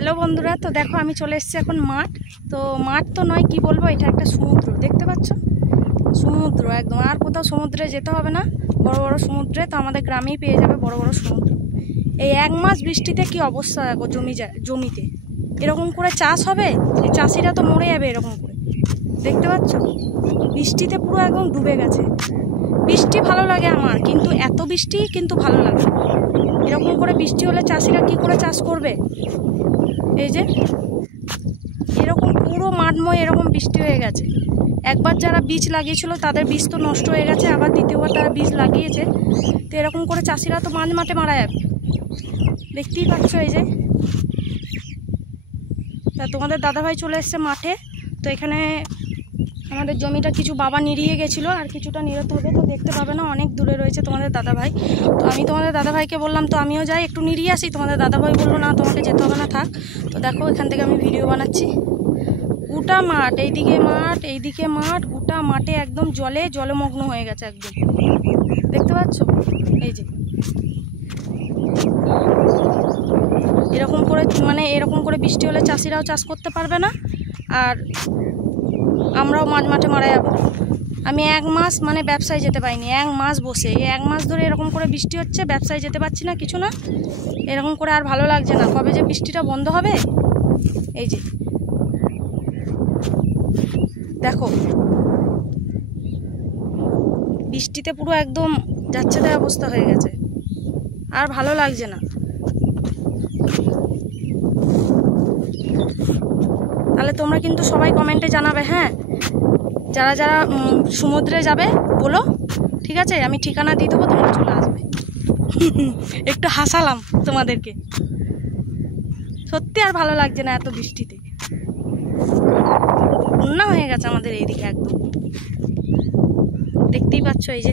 Hello বন্ধুরা, তো দেখো আমি চলে এসেছি এখন মাঠ। তো মাঠ তো নয়, কি বলবো, এটা একটা সমুদ্র, দেখতে পাচ্ছ? সমুদ্র একদম, আর কোথাও সমুদ্রে যেতে হবে না, বড় বড় সমুদ্রে তো আমাদের গ্রামেই পেয়ে যাবে বড় বড় সমুদ্র। এই এক মাস বৃষ্টিতে কি অবস্থা দেখো, জমিতে এরকম করে চাষ হবে, এই চাষিরা তো মরে যাবে এরকম করে। দেখতে পাচ্ছ বৃষ্টিতে পুরো একদম ডুবে গেছে। বৃষ্টি ভালো লাগে আমার, কিন্তু এত বৃষ্টি কিন্তু ভালো লাগে। এরকম করে বৃষ্টি হলে চাষিরা কি করে চাষ করবে? এই যে এরকম পুরো মাঠময় এরকম বৃষ্টি হয়ে গেছে। একবার যারা বীজ লাগিয়েছিল তাদের বীজ তো নষ্ট হয়ে গেছে, আবার দ্বিতীয়বার তারা বীজ লাগিয়েছে। তো এরকম করে চাষিরা তো মাঝ মাঠে মারা যাবে, দেখতেই পাচ্ছ। এই যে তা তোমাদের দাদাভাই চলে এসছে মাঠে। তো এখানে আমাদের জমিটা কিছু বাবা নিড়িয়ে গেছিলো, আর কিছুটা নিড়াতে হবে, তো দেখতে পাবে না, অনেক দূরে রয়েছে তোমাদের দাদাভাই। তো আমি তোমাদের দাদাভাইকে বললাম তো আমিও যাই একটু নিড়িয়ে আসি। তোমাদের দাদাভাই বললো না, তোমাকে যেতে হবে না, থাক। তো দেখো এখান থেকে আমি ভিডিও বানাচ্ছি। গোটা মাঠ, এইদিকে মাঠ এইদিকে মাঠ, গোটা মাঠে একদম জলমগ্ন হয়ে গেছে একদম, দেখতে পাচ্ছ? এই যে এরকম করে এরকম করে বৃষ্টি হলে চাষিরাও চাষ করতে পারবে না, আর আমরাও মাঝ মাঠে মারা যাবো। আমি এক মাস ব্যবসায় যেতে পারিনি, এক মাস বসে, এক মাস ধরে এরকম করে বৃষ্টি হচ্ছে, ব্যবসায় যেতে পারছি না, কিছু না। এরকম করে আর ভালো লাগছে না, কবে যে বৃষ্টিটা বন্ধ হবে। এই যে দেখো বৃষ্টিতে পুরো একদম যাচ্ছে তাই অবস্থা হয়ে গেছে, আর ভালো লাগছে না। তাহলে তোমরা কিন্তু সবাই কমেন্টে জানাবে, হ্যাঁ, যারা যারা সমুদ্রে যাবে বলো, ঠিক আছে? আমি ঠিকানা দিয়ে দেবো, তোমরা চলে আসবে। একটু হাসালাম তোমাদেরকে, সত্যি আর ভালো লাগছে না এত বৃষ্টিতে। বন্যা হয়ে গেছে আমাদের এইদিকে একদম, দেখতেই পাচ্ছ। এই যে